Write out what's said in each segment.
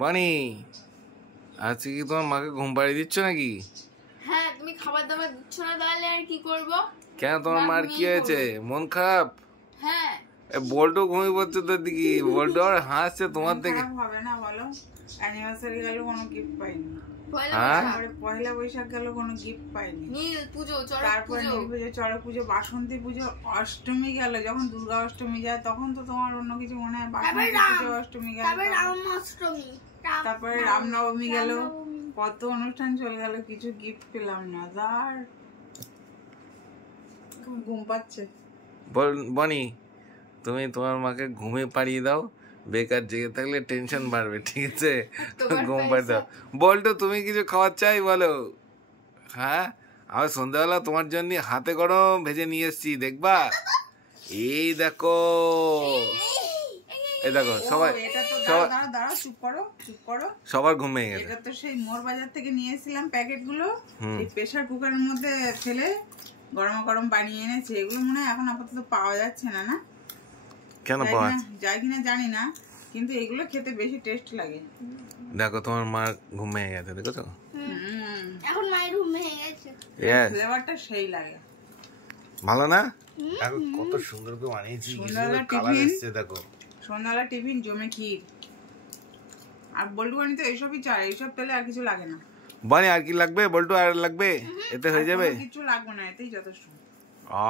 বানি, আজকে কি তোমার মাকে ঘুম পাড়িয়ে দিচ্ছ নাকি? হ্যাঁ, তুমি খাবার দাবার দিচ্ছ না, তাহলে আর কি করব? কেন, তোমার মার কি হয়েছে? মন খারাপ? হ্যাঁ। বল্টু ঘুমিয়ে পড়ছে তোর দিকে, বল্টু আর হাসছে তোমার থেকে। হবে না বলো? অ্যানিভার্সারি গেল কোনো গিফট পাইনি, পয়লা বৈশাখ গেল কোনো গিফট পাইনি, নীল পুজো, তারপরে নীল পুজো, চড়ক পুজো, বাসন্তী পুজো, অষ্টমী গেল, যখন দুর্গা অষ্টমী যায় তখন তো তোমার অন্য কিছু মনে হয়। বাসন্তী পুজো, অষ্টমী গেল, তারপরে রামনবমী গেল, কত অনুষ্ঠান চলে গেল, কিছু গিফট পেলাম না। দার ঘুম পাচ্ছে। বনি, তুমি তোমার মাকে ঘুমে পাড়িয়ে দাও, বেকার জেগে থাকলে টেনশন বাড়বে, ঠিক আছে? ঘুম পাড়িয়ে দাও। বল্টু, তুমি কিছু খাওয়ার চাই বলো? হ্যাঁ, আমি সন্ধ্যাবেলা তোমার জন্য হাতে গরম ভেজে নিয়ে এসছি, দেখবা? এই দেখো, এই দেখো, সবাই সবার ঘুমিয়ে গেছে। এটা তো সেই মোর বাজার থেকে নিয়ে এসেছিলাম প্যাকেট গুলো, এই প্রেসার কুকারের মধ্যে ফেলে গরম গরম বানিয়ে এনেছে। এগুলো মনে হয় এখন আপাতত পাওয়া যাচ্ছে না। না কেন পাওয়া যায় কিনা জানি না, কিন্তু এগুলো খেতে বেশি টেস্ট লাগে। দেখো, তোমার মা ঘুমিয়ে গেছে, দেখো তো, এখন মায়ের ঘুমিয়ে গেছে। ফ্লেভারটা সেই লাগে, ভালো না? দেখো কত সুন্দর করে বানিয়েছি, কালার এসেছে দেখো। সন্ধ্যাবেলা টিফিন জমে ক্ষীর আর বল্টু বানি তো এইসবই চাই, এইসব পেলে আর কিছু লাগে না। বানি, আর কি লাগবে বল্টু? আর লাগবে? এতে হয়ে যাবে, কিছু লাগবে না, এতেই যথেষ্ট।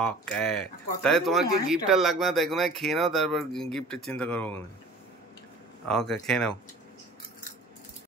ওকে, তাহলে তোমার কি গিফট আর লাগবে না? তাই কোনো খেয়ে নাও, তারপর গিফটের চিন্তা করবো। ওকে, খেয়ে নাও।